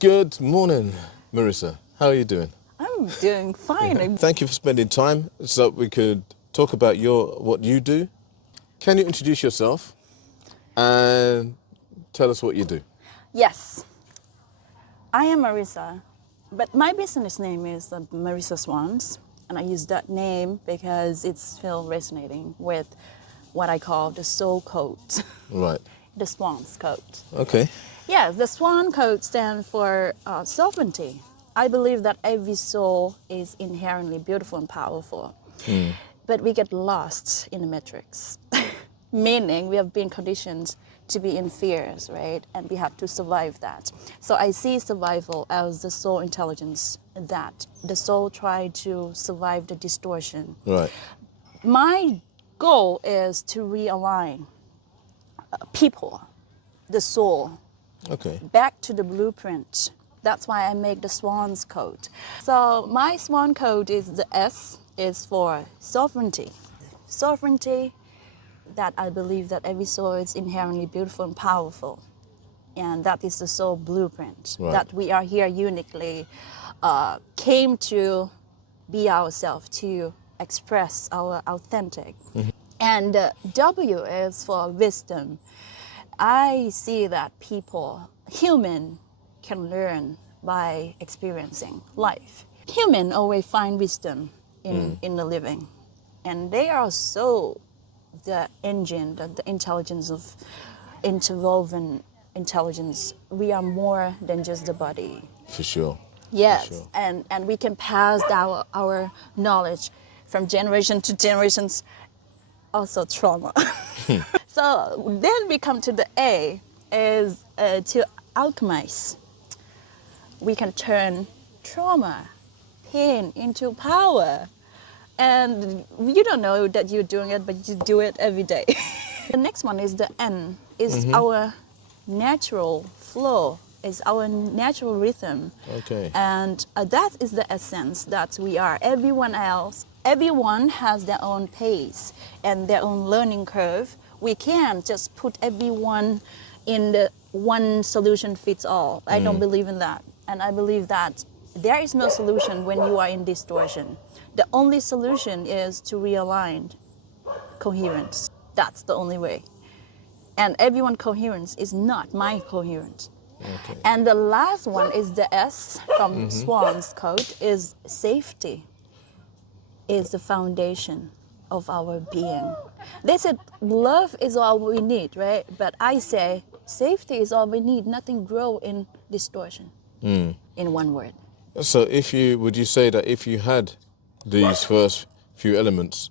Good morning, Marisa. How are you doing? I'm doing fine. Thank you for spending time so we could talk about what you do. Can you introduce yourself and tell us what you do? Yes, I am Marisa, but my business name is Marisa Swans, and I use that name because it's still resonating with what I call the soul code, Right. the SWANS Code. Okay. Yes, the SWAN Code stands for sovereignty. I believe that every soul is inherently beautiful and powerful, but we get lost in the matrix, meaning we have been conditioned to be in fears, right? And we have to survive that. So I see survival as the soul intelligence, that the soul try to survive the distortion. Right. My goal is to realign people, the soul, Okay. back to the blueprint. That's why I make the SWANS Code. So my SWAN Code is the S is for sovereignty. Sovereignty, that I believe that every soul is inherently beautiful and powerful. And that is the soul blueprint. Right. That we are here uniquely, came to be ourselves, to express our authentic. And W is for wisdom. I see that people, human, can learn by experiencing life. Human always find wisdom in the living. And they are so the engine, the intelligence of interwoven intelligence. We are more than just the body. For sure. Yes, For sure. and we can pass our knowledge from generation to generations, also trauma. So then we come to the A, is to alchemize. We can turn trauma, pain into power. And you don't know that you're doing it, but you do it every day. The next one is the N, is our natural flow, is our natural rhythm. Okay. And that is the essence that we are. Everyone has their own pace and their own learning curve. We can't just put everyone in the one solution fits all. I don't believe in that. And I believe that there is no solution when you are in distortion. The only solution is to realign coherence. That's the only way. And everyone coherence is not my coherence. Okay. And the last one is the S from SWANS Code, is safety, is the foundation of our being. They said love is all we need, right? But I say safety is all we need. Nothing grow in distortion, in one word. So would you say that if you had these first few elements,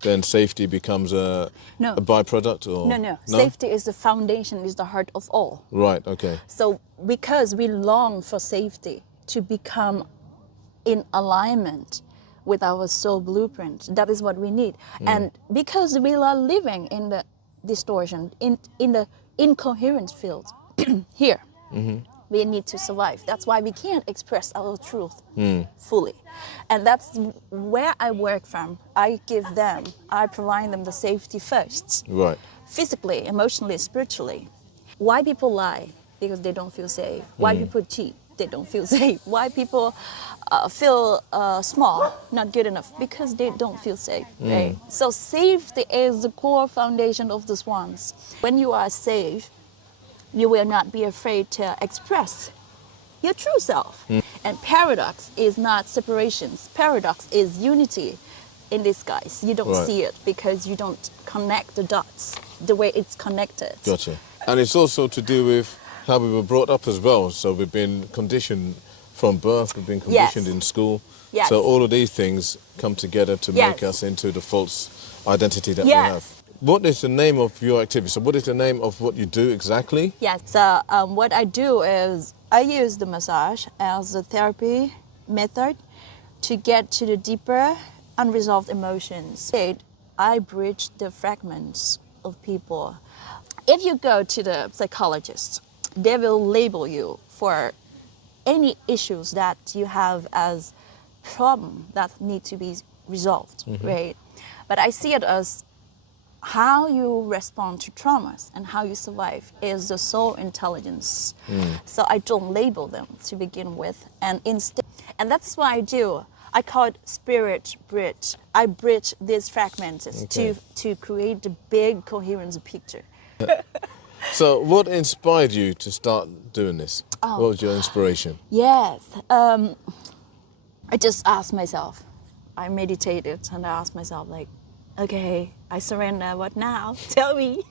then safety becomes a byproduct, or No. Safety is the foundation, is the heart of all. Right. Okay. So because we long for safety to become in alignment with our soul blueprint, that is what we need. And because we are living in the distortion, in the incoherent field here, we need to survive. That's why we can't express our truth fully. And that's where I work from. I provide them the safety first. Right. Physically, emotionally, spiritually. Why people lie? Because they don't feel safe. Why people cheat? They don't feel safe. Why people feel small, not good enough? Because they don't feel safe, right? So safety is the core foundation of the swans. When you are safe, you will not be afraid to express your true self. And paradox is not separations. Paradox is unity in disguise. You don't see it because you don't connect the dots the way it's connected. Gotcha. And it's also to do with how we were brought up as well. So we've been conditioned from birth, we've been conditioned in school. Yes. So all of these things come together to make us into the false identity that we have. What is the name of your activity? So what is the name of what you do exactly? Yes, so what I do is I use the massage as a therapy method to get to the deeper unresolved emotions. I bridge the fragments of people. If you go to the psychologist, they will label you for any issues that you have as problem that need to be resolved, right? But I see it as how you respond to traumas and how you survive is the soul intelligence. So I don't label them to begin with, and instead, and that's what I do. I call it spirit bridge. I bridge these fragments to create the big coherent picture. So what inspired you to start doing this? What was your inspiration? Yes, I just asked myself. I meditated and I asked myself, like, okay, I surrender. What now? Tell me.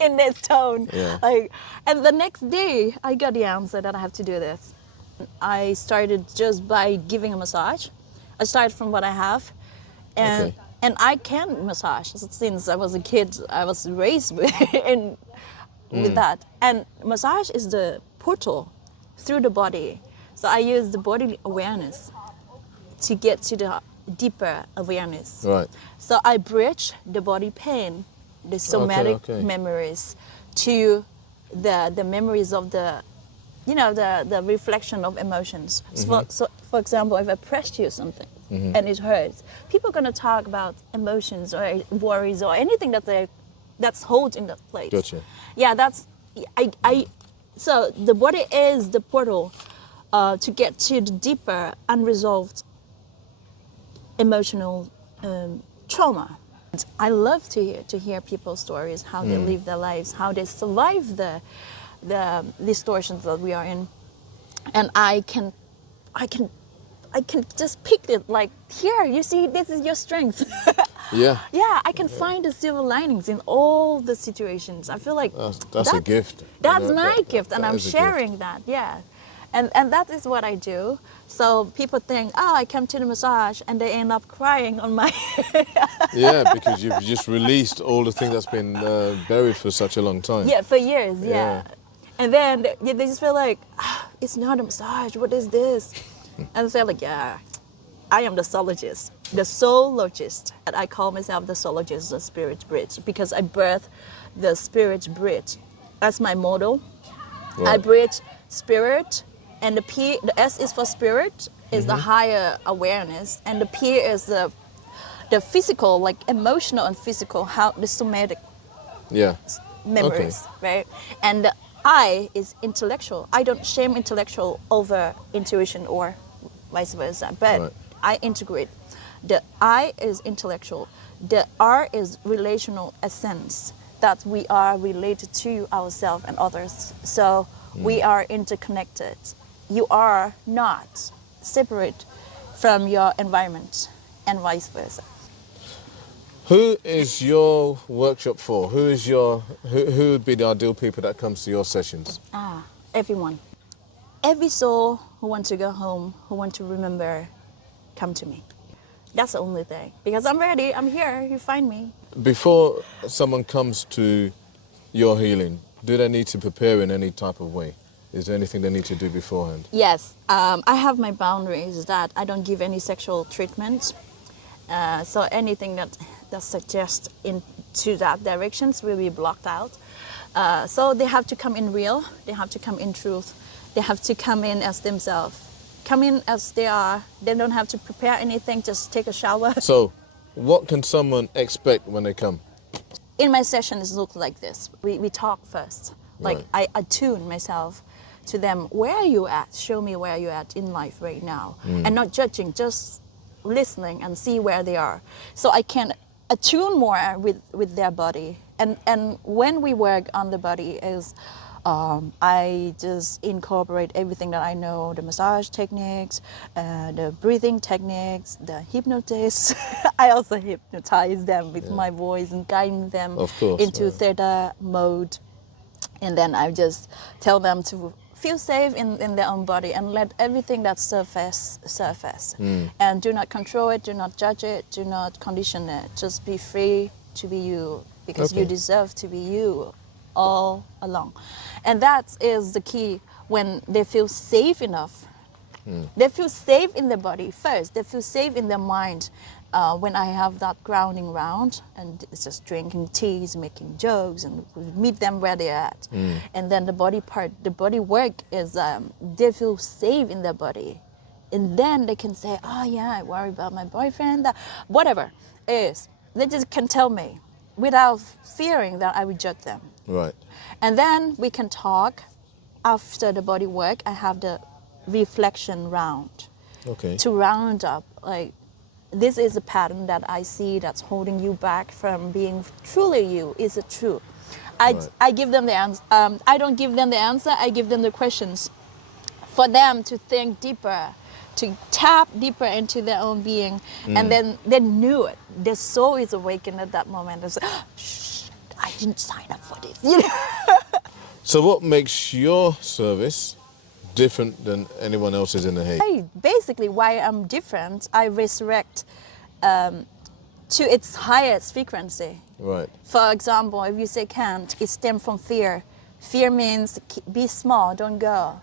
In this tone. Yeah. Like, and the next day, I got the answer that I have to do this. I started just by giving a massage. I started from what I have, and Okay. and I can massage since I was a kid. I was raised with with that. And massage is the portal through the body. So I use the body awareness to get to the deeper awareness. Right. So I bridge the body pain, the somatic okay. memories, to the memories of the, the reflection of emotions. So for example, if I pressed you something and it hurts, people are gonna talk about emotions or worries or anything that's hold in that place. Gotcha. Yeah, so the body is the portal to get to the deeper unresolved emotional trauma. And I love to hear people's stories, how they live their lives, how they survive the distortions that we are in, and I can just pick it like, here, you see, this is your strength. Yeah. Yeah, I can find the silver linings in all the situations. I feel like That's a gift. That's my gift, and that I'm is a sharing that. Yeah, and that is what I do. So people think, oh, I come to the massage, and they end up crying on my. Yeah, because you've just released all the thing that's been buried for such a long time. Yeah, for years. Yeah, Yeah. and then they just feel like, it's not a massage. What is this? And they're like, yeah, I am the soulogist, the soulogist. I call myself the soulogist, the spirit bridge, because I birth the spirit bridge. That's my motto. Right. I bridge spirit, and the S is for spirit, is the higher awareness, and the P is the physical, like emotional and physical, how the somatic Yeah. memories, right? And the I is intellectual. I don't shame intellectual over intuition or vice versa, but Right. I integrate. The I is intellectual. The R is relational essence, that we are related to ourselves and others. So we are interconnected. You are not separate from your environment and vice versa. Who is your workshop for? Who would be the ideal people that comes to your sessions? Everyone. Every soul who wants to go home, who wants to remember, come to me. That's the only thing. Because I'm ready, I'm here, you find me. Before someone comes to your healing, do they need to prepare in any type of way? Is there anything they need to do beforehand? Yes, I have my boundaries that I don't give any sexual treatment. So anything that suggests into that directions will be blocked out. So they have to come in real, they have to come in truth, they have to come in as themselves. Come in as they are. They don't have to prepare anything, just take a shower. So, what can someone expect when they come? In my sessions, look like this. We talk first. Like Right. I attune myself to them. Where are you at? Show me where you're at in life right now. And not judging, just listening and see where they are. So I can attune more with their body. And when we work on the body is I just incorporate everything that I know, the massage techniques, the breathing techniques, the hypnotists. I also hypnotize them with my voice and guiding them Of course, into theta mode. And then I just tell them to feel safe in their own body and let everything that surface. And do not control it, do not judge it, do not condition it. Just be free to be you, because you deserve to be you all along. And that is the key. When they feel safe enough, they feel safe in their body first, they feel safe in their mind. When I have that grounding round, and it's just drinking teas, making jokes, and meet them where they're at. And then the body work is they feel safe in their body. And then they can say, oh yeah, I worry about my boyfriend, whatever it is. They just can tell me. without fearing that I reject them. Right. And then we can talk after the body work. I have the reflection round Okay. to round up, like, this is a pattern that I see that's holding you back from being truly you. Is it true? Right. I give them the answer. I don't give them the answer. I give them the questions for them to think deeper, to tap deeper into their own being, and then they knew it. Their soul is awakened at that moment. It's like, shh, I didn't sign up for this. You know? So what makes your service different than anyone else's in The Hague? Basically, why I'm different, I resurrect to its highest frequency. Right. For example, if you say can't, it stems from fear. Fear means be small, don't go.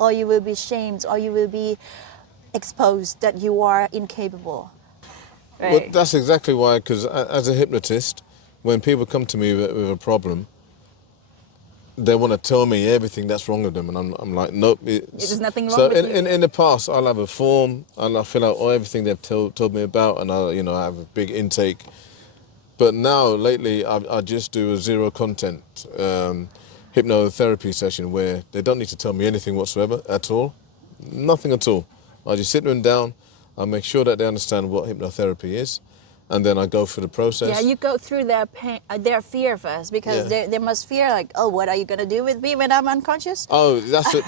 Or you will be shamed, or you will be exposed that you are incapable. Right. Well, that's exactly why, because as a hypnotist, when people come to me with a problem, they want to tell me everything that's wrong with them, and I'm like, nope. There's nothing wrong so with you. in the past, I'll have a form and I'll fill out everything they've told me about, and I have a big intake. But now lately, I just do a zero content hypnotherapy session where they don't need to tell me anything whatsoever at all, nothing at all. I just sit them down, I make sure that they understand what hypnotherapy is, and then I go through the process. Yeah, you go through their pain, their fear first, because they must fear, like, oh, what are you gonna do with me when I'm unconscious? Oh, that's the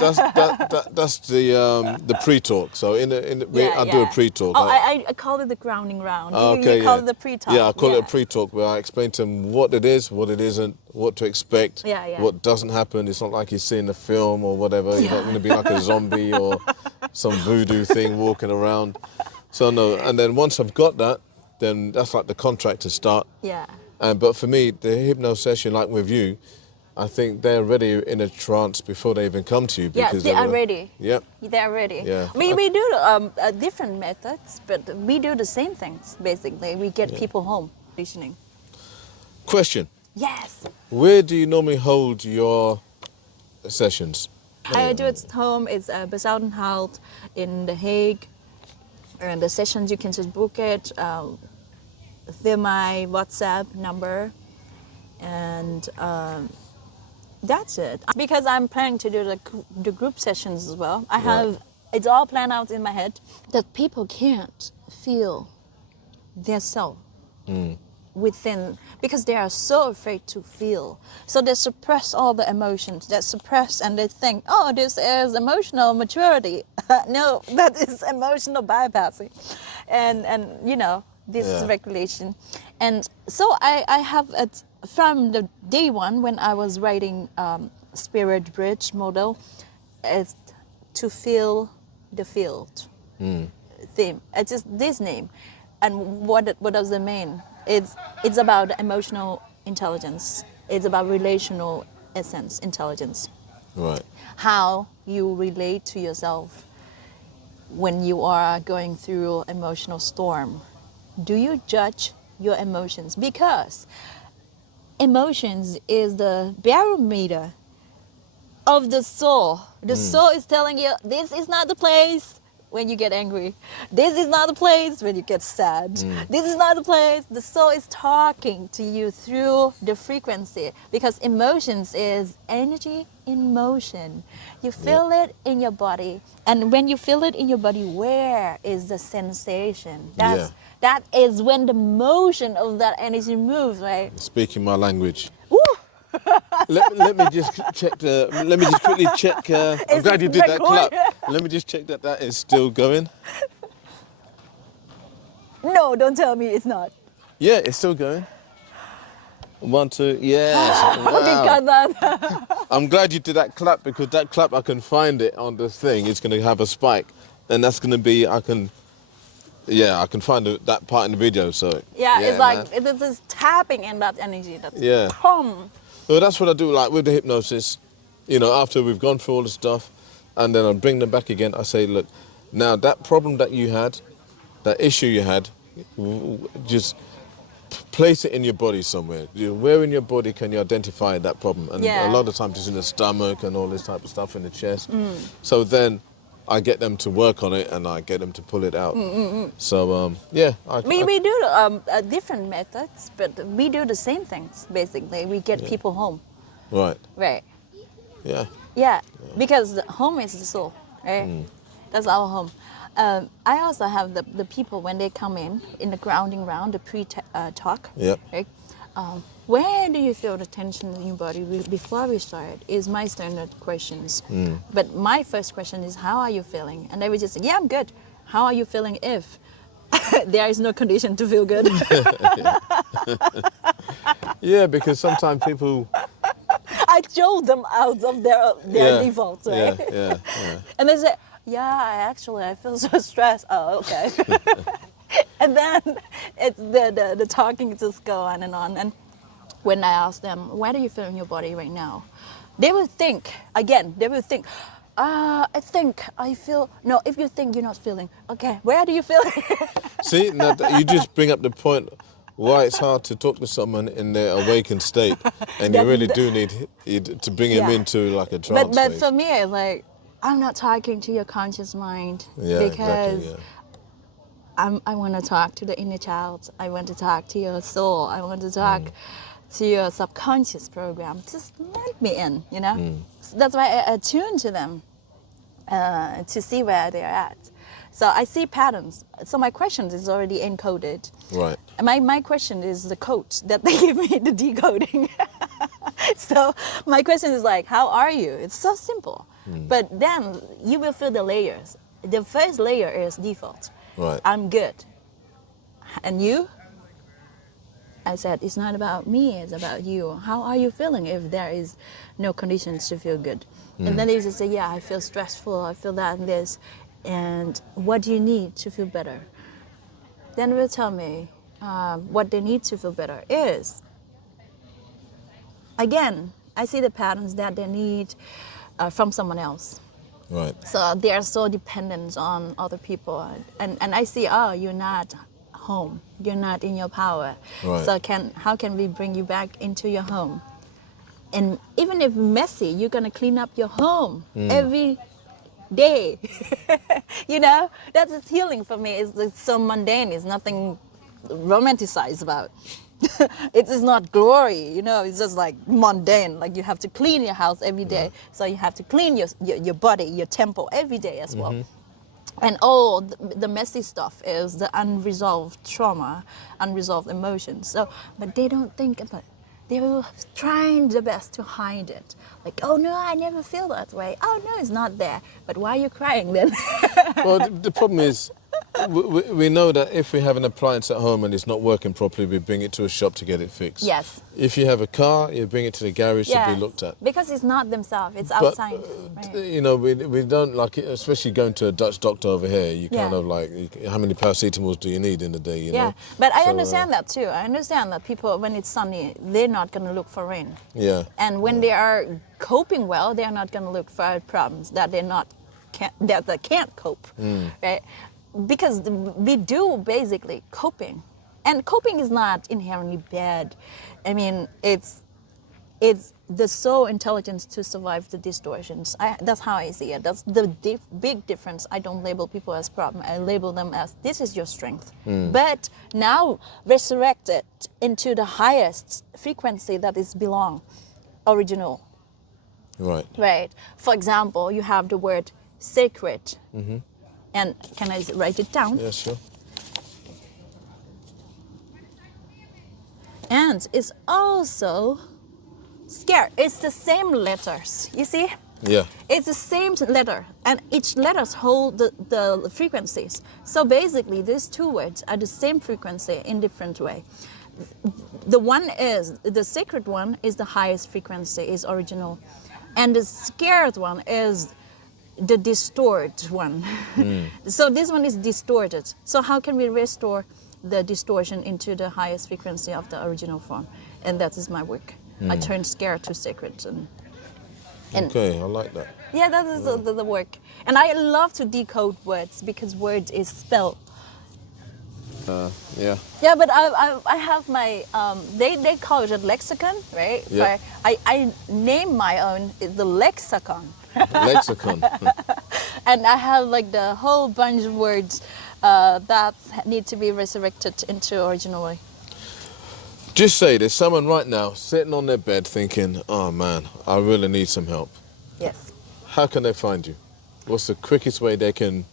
pre-talk. So I do a pre-talk. Oh, I call it the grounding round. Okay, you call it the pre-talk. Yeah, I call it a pre-talk where I explain to them what it is, what it isn't, what to expect, what doesn't happen. It's not like you're seeing a film or whatever. You're not going to be like a zombie or some voodoo thing walking around. So no, and then once I've got that, then that's like the contract to start. Yeah. But for me, the hypno session, like with you, I think they're already in a trance before they even come to you. Because they are ready. Yep. They are ready. Yeah. We do different methods, but we do the same things, basically. We get people home. Conditioning. Question. Yes. Where do you normally hold your sessions? I do it at home. It's Bezuidenhout in The Hague. And the sessions, you can just book it through my WhatsApp number. And that's it. Because I'm planning to do the group sessions as well. It's all planned out in my head that people can't feel their self within, because they are so afraid to feel. So they suppress all the emotions. They suppress and they think, oh, this is emotional maturity. No, that is emotional bypassing. And this is regulation. And so I have it from the day one when I was writing Spirit Bridge model, it's to feel the field theme. It's just this name. And what does it mean? It's about emotional intelligence. It's about relational essence, intelligence. Right. How you relate to yourself when you are going through emotional storm. Do you judge your emotions? Because emotions is the barometer of the soul. The soul is telling you, this is not the place when you get angry. This is not the place when you get sad. This is not the place. The soul is talking to you through the frequency, because emotions is energy in motion. You feel it in your body. And when you feel it in your body, where is the sensation? That is when the motion of that energy moves, right? Speaking my language. Woo! let me just check let me just quickly check. I'm glad you did that clap. Let me just check that is still going. No, don't tell me it's not. Yeah, it's still going. 1, 2, yes. Wow. I'm glad you did that clap, because that clap, I can find it on the thing. It's going to have a spike, and that's going to be, I can find that part in the video. So it's like it's just tapping in that energy. That's calm. Well, that's what I do, like with the hypnosis. After we've gone through all the stuff, and then I bring them back again. I say, look, now that problem that you had, that issue you had, just place it in your body somewhere. Where in your body can you identify that problem? And a lot of times it's in the stomach and all this type of stuff, in the chest. So then I get them to work on it and I get them to pull it out. So yeah, we do different methods, but we do the same things basically. We get people home. Right. Right. Yeah. Because the home is the soul, right? That's our home. I also have the people when they come in the grounding round, the pre-talk. Yep. Right? Where do you feel the tension in your body before we start? Is my standard questions. But my first question is, how are you feeling? And they would just say, yeah, I'm good. How are you feeling if there is no condition to feel good? Yeah, because sometimes people. I jolt them out of their default, right? Yeah. And they say, yeah, I feel so stressed. Oh, okay. And then it's the talking just go on. And when I ask them, where do you feel in your body right now? They will think, I think I feel, no, if you think you're not feeling, okay, where do you feel? See, now, you just bring up the point why it's hard to talk to someone in their awakened state, and you really do need to bring him into like a trance But state. for me, it's like, I'm not talking to your conscious mind because I want to talk to the inner child. I want to talk to your soul. I want to talk to your subconscious program. Just let me in, you know? So that's why I attune to them to see where they're at. So I see patterns. So my question is already encoded. Right. And my question is the code that they give me, the decoding. So my question is like, how are you? It's so simple. But then you will feel the layers. The first layer is default. Right. I'm good. And you? I said, it's not about me, it's about you. How are you feeling if there is no conditions to feel good? And then they just say, yeah, I feel stressful, I feel that and this. And what do you need to feel better? Then they will tell me what they need to feel better is. Again, I see the patterns that they need from someone else. Right. So they are so dependent on other people. And I see, oh, you're not home. You're not in your power. Right. So how can we bring you back into your home? And even if messy, you're going to clean up your home every day. You know, that's healing for me. It's so mundane. It's nothing romanticized about. It is not glory, you know, it's just like mundane. Like you have to clean your house every day. So you have to clean your body, your temple every day as well. And all the messy stuff is the unresolved trauma, unresolved emotions. So, but they don't think about it. They were trying their best to hide it. Like, oh no, I never feel that way. Oh no, it's not there. But why are you crying then? Well, the problem is, we know that if we have an appliance at home and it's not working properly, we bring it to a shop to get it fixed. Yes. If you have a car, you bring it to the garage to be looked at. Because it's not themselves, it's outside. But, you know, we don't like it, especially going to a Dutch doctor over here, you kind of like, how many paracetamols do you need in a day, you know? But I understand that too. I understand that people, when it's sunny, they're not going to look for rain. Yeah. And when they are coping well, they're not going to look for problems that they can't cope, right? Because we do basically coping, and coping is not inherently bad. I mean, it's the soul intelligence to survive the distortions. That's how I see it. That's the big difference. I don't label people as problem. I label them as, this is your strength. But now resurrect it into the highest frequency that is belong, original. Right. Right. For example, you have the word sacred. And can I write it down? Yeah, sure. And it's also scared. It's the same letters, you see? Yeah. It's the same letter, and each letters hold the frequencies. So basically, these two words are the same frequency in different way. The sacred one is the highest frequency, is original. And the scared one is the distort one. So this one is distorted. So how can we restore the distortion into the highest frequency of the original form? And that is my work. I turn scared to sacred. And okay, I like that. Yeah, that is the work. And I love to decode words because words is spell. Yeah. Yeah, but I have my they call it a lexicon, right? Yeah. I name my own the lexicon. Lexicon. And I have like the whole bunch of words that need to be resurrected into originally. Just say there's someone right now sitting on their bed thinking, oh man, I really need some help. Yes. How can they find you? What's the quickest way they can...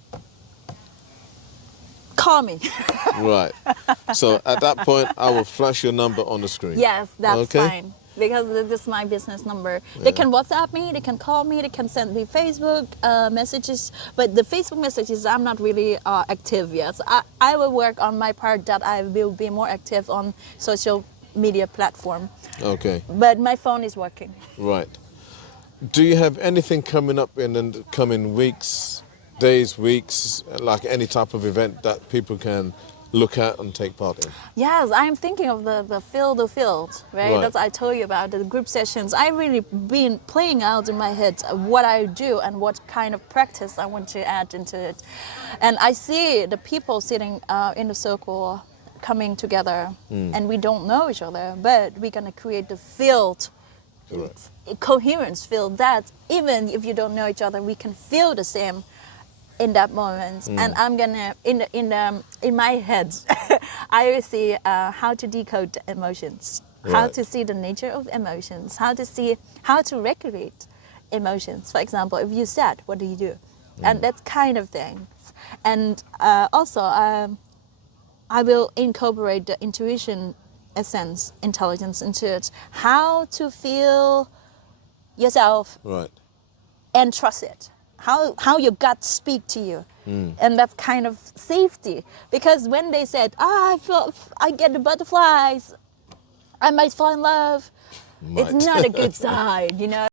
Call me. Right. So at that point, I will flash your number on the screen. Yes, that's okay? fine. Because this is my business number. Yeah. They can WhatsApp me, they can call me, they can send me Facebook messages. But the Facebook messages, I'm not really active yet. So I will work on my part that I will be more active on social media platform. Okay. But my phone is working. Right. Do you have anything coming up in the coming weeks, days, weeks, like any type of event that people can look at and take part in? Yes, I'm thinking of the field, right? That I told you about, the group sessions. I really been playing out in my head what I do and what kind of practice I want to add into it. And I see the people sitting in the circle coming together, and we don't know each other, but we're gonna create the field, coherence field, that even if you don't know each other, we can feel the same in that moment. And I'm gonna in my head I will see how to decode emotions, how to see the nature of emotions, how to regulate emotions. For example, if you're sad, what do you do? And that kind of thing. And also I will incorporate the intuition essence, intelligence into it, how to feel yourself, right, and trust it. How your gut speak to you, and that's kind of safety. Because when they said, I get the butterflies, I might fall in love, it's not a good sign, you know.